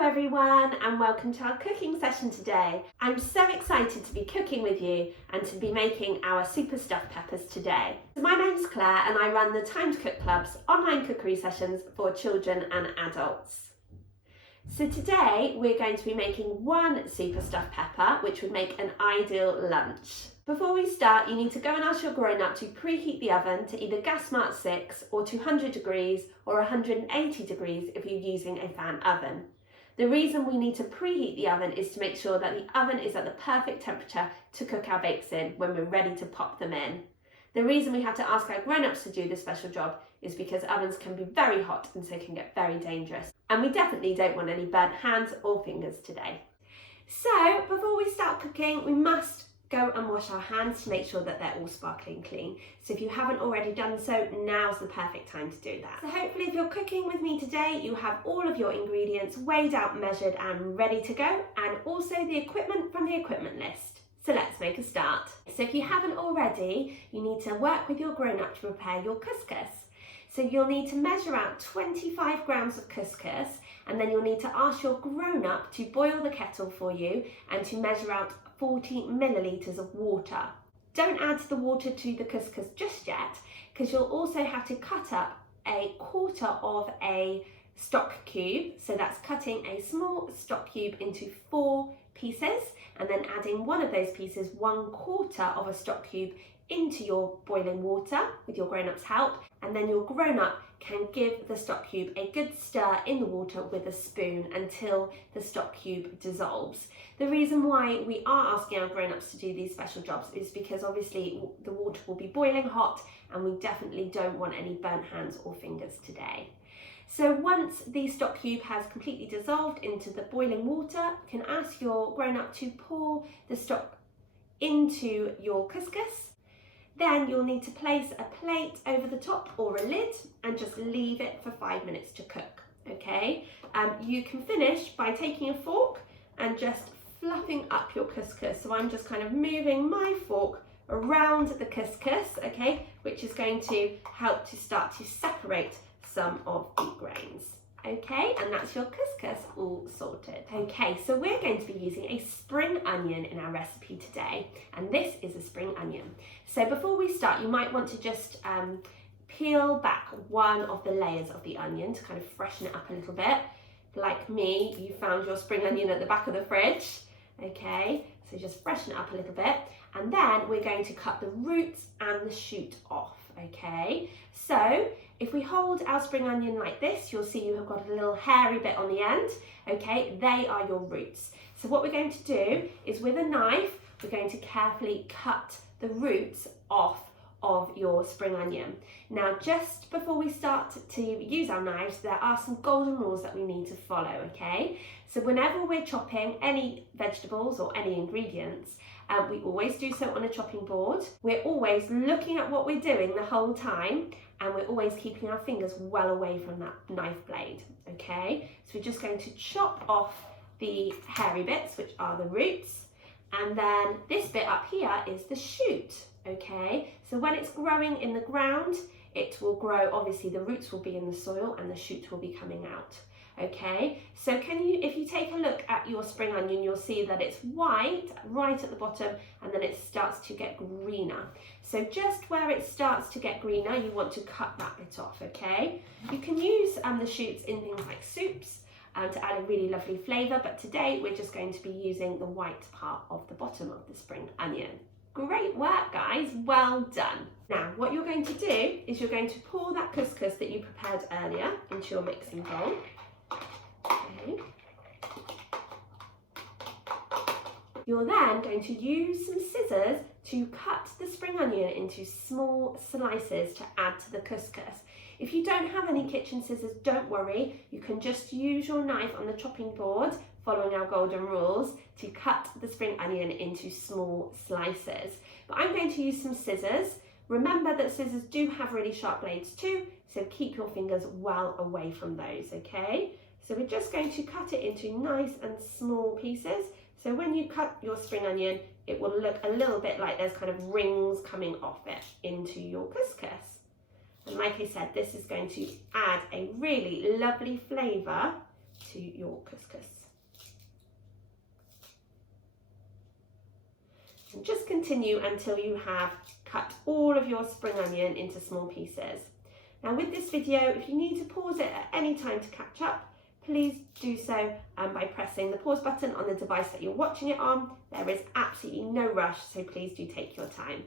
Hello everyone and welcome to our cooking session today. I'm so excited to be cooking with you and to be making our super stuffed peppers today. My name's Claire and I run the Time to Cook Club's online cookery sessions for children and adults. So today we're going to be making one super stuffed pepper which would make an ideal lunch. Before we start, you need to go and ask your grown-up to preheat the oven to either gas smart 6 or 200 degrees or 180 degrees if you're using a fan oven. The reason we need to preheat the oven is to make sure that the oven is at the perfect temperature to cook our bakes in when we're ready to pop them in. The reason we have to ask our grown-ups to do this special job is because ovens can be very hot and so can get very dangerous. And we definitely don't want any burnt hands or fingers today. So before we start cooking, we must go and wash our hands to make sure that they're all sparkling clean. So if you haven't already done so, now's the perfect time to do that. So hopefully if you're cooking with me today, you have all of your ingredients weighed out, measured and ready to go, and also the equipment from the equipment list. So let's make a start. So if you haven't already, you need to work with your grown-up to prepare your couscous. So you'll need to measure out 25 grams of couscous, and then you'll need to ask your grown-up to boil the kettle for you and to measure out 40 millilitres of water. Don't add the water to the couscous just yet, because you'll also have to cut up a quarter of a stock cube. So that's cutting a small stock cube into 4 pieces and then adding one of those pieces, 1/4 of a stock cube, into your boiling water with your grown-up's help, and then your grown-up can give the stock cube a good stir in the water with a spoon until the stock cube dissolves. The reason why we are asking our grown-ups to do these special jobs is because obviously the water will be boiling hot and we definitely don't want any burnt hands or fingers today. So once the stock cube has completely dissolved into the boiling water, you can ask your grown-up to pour the stock into your couscous. Then you'll need to place a plate over the top or a lid and just leave it for 5 minutes to cook, okay? You can finish by taking a fork and just fluffing up your couscous. So I'm just kind of moving my fork around the couscous, okay, which is going to help to start to separate some of the grains. Okay, and that's your couscous all sorted. Okay, so we're going to be using a spring onion in our recipe today, and this is a spring onion. So before we start, you might want to just peel back one of the layers of the onion to kind of freshen it up a little bit. Like me, you found your spring onion at the back of the fridge. Okay, so just freshen it up a little bit, and then we're going to cut the roots and the shoot off. Okay, so if we hold our spring onion like this, you'll see you have got a little hairy bit on the end. Okay, they are your roots. So what we're going to do is with a knife, we're going to carefully cut the roots off of your spring onion. Now, just before we start to use our knives, there are some golden rules that we need to follow, okay? So whenever we're chopping any vegetables or any ingredients, we always do so on a chopping board. We're always looking at what we're doing the whole time, and we're always keeping our fingers well away from that knife blade, okay? So we're just going to chop off the hairy bits, which are the roots, and then this bit up here is the shoot, okay? So when it's growing in the ground, it will grow, obviously the roots will be in the soil and the shoot will be coming out. Okay, so if you take a look at your spring onion, you'll see that it's white right at the bottom and then it starts to get greener. So just where it starts to get greener, you want to cut that bit off, okay? You can use the shoots in things like soups to add a really lovely flavour, but today we're just going to be using the white part of the bottom of the spring onion. Great work, guys, well done. Now, what you're going to do is you're going to pour that couscous that you prepared earlier into your mixing bowl. Okay. You're then going to use some scissors to cut the spring onion into small slices to add to the couscous. If you don't have any kitchen scissors, don't worry. You can just use your knife on the chopping board, following our golden rules, to cut the spring onion into small slices. But I'm going to use some scissors. Remember that scissors do have really sharp blades too, so keep your fingers well away from those, okay? So we're just going to cut it into nice and small pieces. So when you cut your spring onion, it will look a little bit like there's kind of rings coming off it into your couscous. And like I said, this is going to add a really lovely flavour to your couscous. And just continue until you have cut all of your spring onion into small pieces. Now with this video, if you need to pause it at any time to catch up, please do so by pressing the pause button on the device that you're watching it on. There is absolutely no rush, so please do take your time.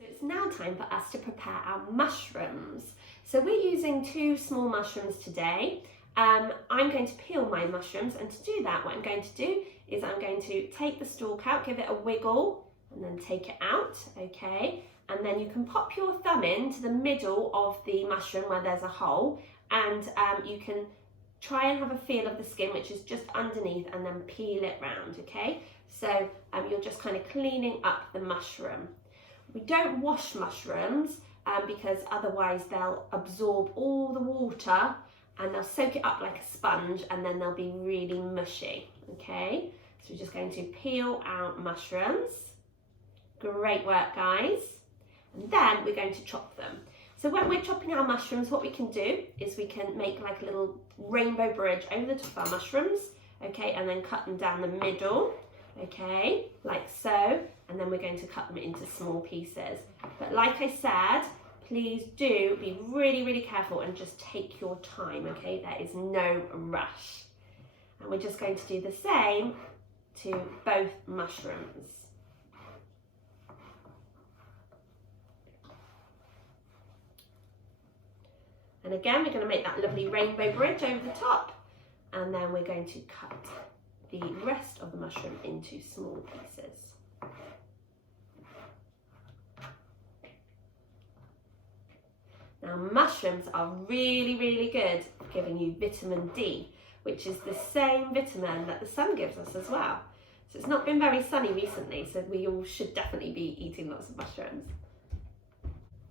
It's now time for us to prepare our mushrooms. So we're using 2 small mushrooms today. I'm going to peel my mushrooms, and to do that, what I'm going to do is I'm going to take the stalk out, give it a wiggle, and then take it out, okay? And then you can pop your thumb into the middle of the mushroom where there's a hole, and you can try and have a feel of the skin, which is just underneath, and then peel it round, okay? So you're just kind of cleaning up the mushroom. We don't wash mushrooms because otherwise they'll absorb all the water and they'll soak it up like a sponge, and then they'll be really mushy, okay? So we're just going to peel our mushrooms. Great work, guys. And then we're going to chop them. So when we're chopping our mushrooms, what we can do is we can make like a little rainbow bridge over the top of our mushrooms, okay, and then cut them down the middle, okay, like so, and then we're going to cut them into small pieces. But like I said, please do be really, really careful and just take your time, okay? There is no rush. And we're just going to do the same to both mushrooms. And again, we're going to make that lovely rainbow bridge over the top, and then we're going to cut the rest of the mushroom into small pieces. Now, mushrooms are really, really good for giving you vitamin D, which is the same vitamin that the sun gives us as well. So it's not been very sunny recently, so we all should definitely be eating lots of mushrooms.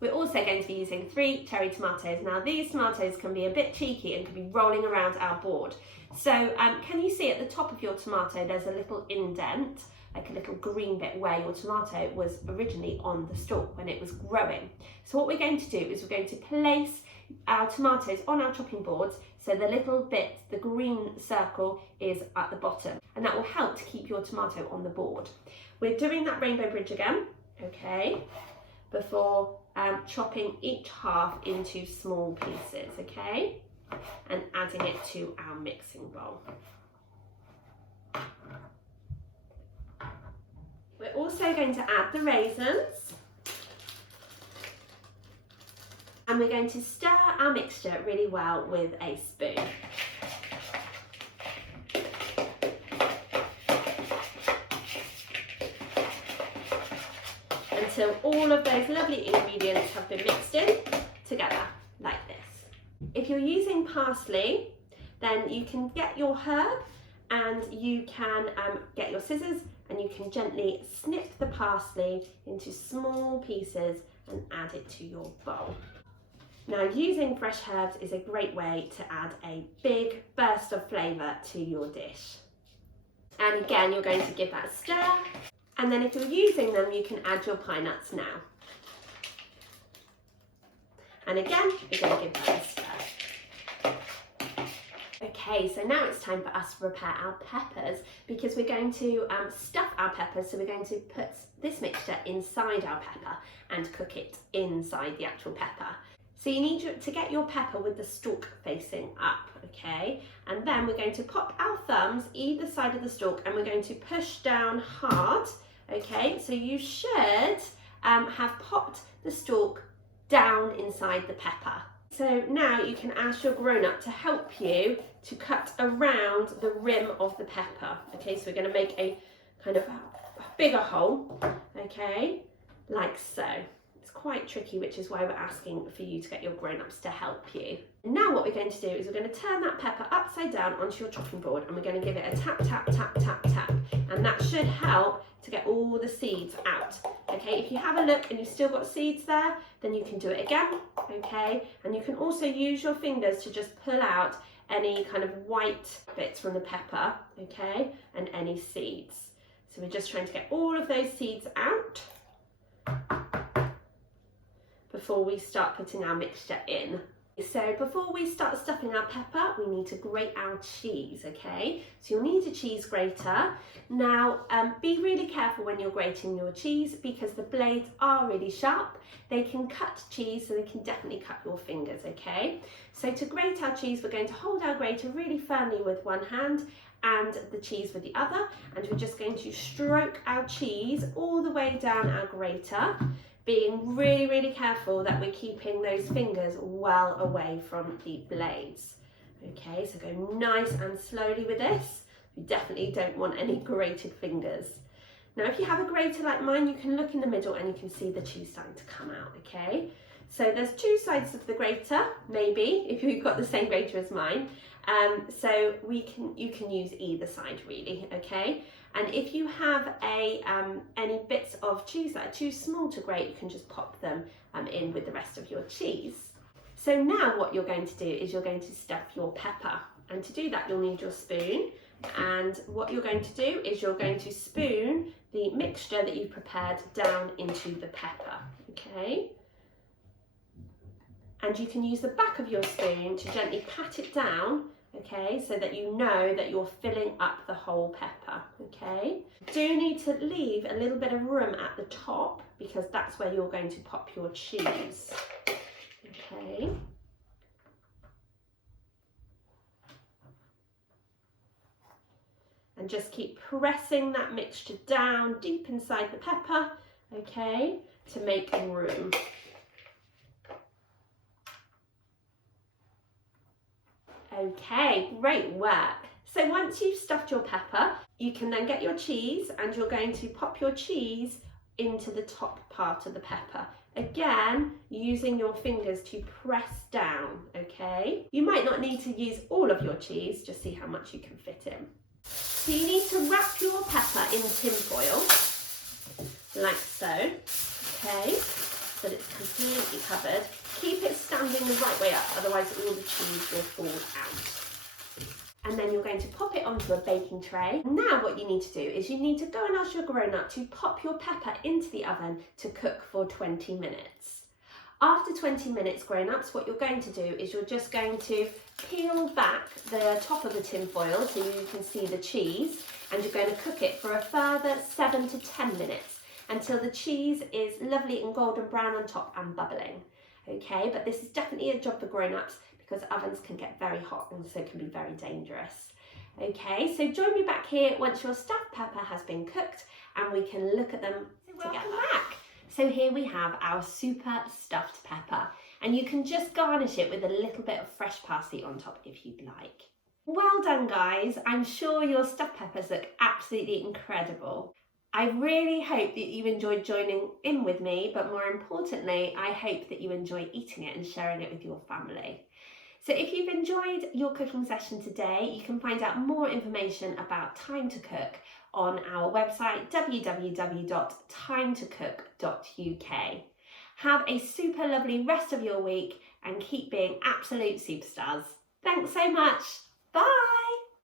We're also going to be using 3 cherry tomatoes. Now these tomatoes can be a bit cheeky and can be rolling around our board. So can you see at the top of your tomato there's a little indent, like a little green bit where your tomato was originally on the stalk when it was growing. So what we're going to do is we're going to place our tomatoes on our chopping boards so the little bit, the green circle, is at the bottom, and that will help to keep your tomato on the board. We're doing that rainbow bridge again, okay, before chopping each half into small pieces, okay, and adding it to our mixing bowl. We're also going to add the raisins, and we're going to stir our mixture really well with a spoon. Until all of those lovely ingredients have been mixed in together like this. If you're using parsley, then you can get your herb and you can get your scissors and you can gently snip the parsley into small pieces and add it to your bowl. Now, using fresh herbs is a great way to add a big burst of flavour to your dish. And again, you're going to give that a stir. And then if you're using them, you can add your pine nuts now. And again, we're going to give that a stir. Okay, so now it's time for us to prepare our peppers, because we're going to stuff our peppers. So we're going to put this mixture inside our pepper and cook it inside the actual pepper. So you need to get your pepper with the stalk facing up, okay? And then we're going to pop our thumbs either side of the stalk and we're going to push down hard. Okay, so you should have popped the stalk down inside the pepper. So now you can ask your grown-up to help you to cut around the rim of the pepper. Okay, so we're going to make a kind of a bigger hole, okay, like so. It's quite tricky, which is why we're asking for you to get your grown-ups to help you. Now what we're going to do is we're going to turn that pepper upside down onto your chopping board, and we're going to give it a tap, tap, tap, tap, tap, and that should help to get all the seeds out. Okay, if you have a look and you've still got seeds there, then you can do it again, okay? And you can also use your fingers to just pull out any kind of white bits from the pepper, okay, and any seeds. So we're just trying to get all of those seeds out before we start putting our mixture in. So before we start stuffing our pepper, we need to grate our cheese, okay? So you'll need a cheese grater. Now, be really careful when you're grating your cheese because the blades are really sharp. They can cut cheese, so they can definitely cut your fingers, okay? So to grate our cheese, we're going to hold our grater really firmly with one hand and the cheese with the other, and we're just going to stroke our cheese all the way down our grater, being really, really careful that we're keeping those fingers well away from the blades. Okay, so go nice and slowly with this. You definitely don't want any grated fingers. Now, if you have a grater like mine, you can look in the middle and you can see the cheese starting to come out, okay? So there's two sides of the grater, maybe, if you've got the same grater as mine. So you can use either side really, okay? And if you have any bits of cheese that are too small to grate, you can just pop them in with the rest of your cheese. So now what you're going to do is you're going to stuff your pepper. And to do that, you'll need your spoon. And what you're going to do is you're going to spoon the mixture that you've prepared down into the pepper, okay? And you can use the back of your spoon to gently pat it down, okay, so that you know that you're filling up the whole pepper, okay? You do need to leave a little bit of room at the top because that's where you're going to pop your cheese, okay? And just keep pressing that mixture down deep inside the pepper, okay, to make room. Okay, great work. So once you've stuffed your pepper, you can then get your cheese and you're going to pop your cheese into the top part of the pepper. Again, using your fingers to press down, okay? You might not need to use all of your cheese, just see how much you can fit in. So you need to wrap your pepper in tin foil, like so, okay? So that it's completely covered. Keep it standing the right way up, otherwise all the cheese will fall out. And then you're going to pop it onto a baking tray. Now what you need to do is you need to go and ask your grown-up to pop your pepper into the oven to cook for 20 minutes. After 20 minutes, grown-ups, what you're going to do is you're just going to peel back the top of the tin foil so you can see the cheese, and you're going to cook it for a further 7 to 10 minutes until the cheese is lovely and golden brown on top and bubbling. Okay, but this is definitely a job for grown-ups because ovens can get very hot and so can be very dangerous. Okay, so join me back here once your stuffed pepper has been cooked and we can look at them together. Welcome back. So here we have our super stuffed pepper, and you can just garnish it with a little bit of fresh parsley on top if you'd like. Well done, guys. I'm sure your stuffed peppers look absolutely incredible. I really hope that you enjoyed joining in with me, but more importantly, I hope that you enjoy eating it and sharing it with your family. So if you've enjoyed your cooking session today, you can find out more information about Time to Cook on our website, www.timetocook.uk. Have a super lovely rest of your week and keep being absolute superstars. Thanks so much. Bye.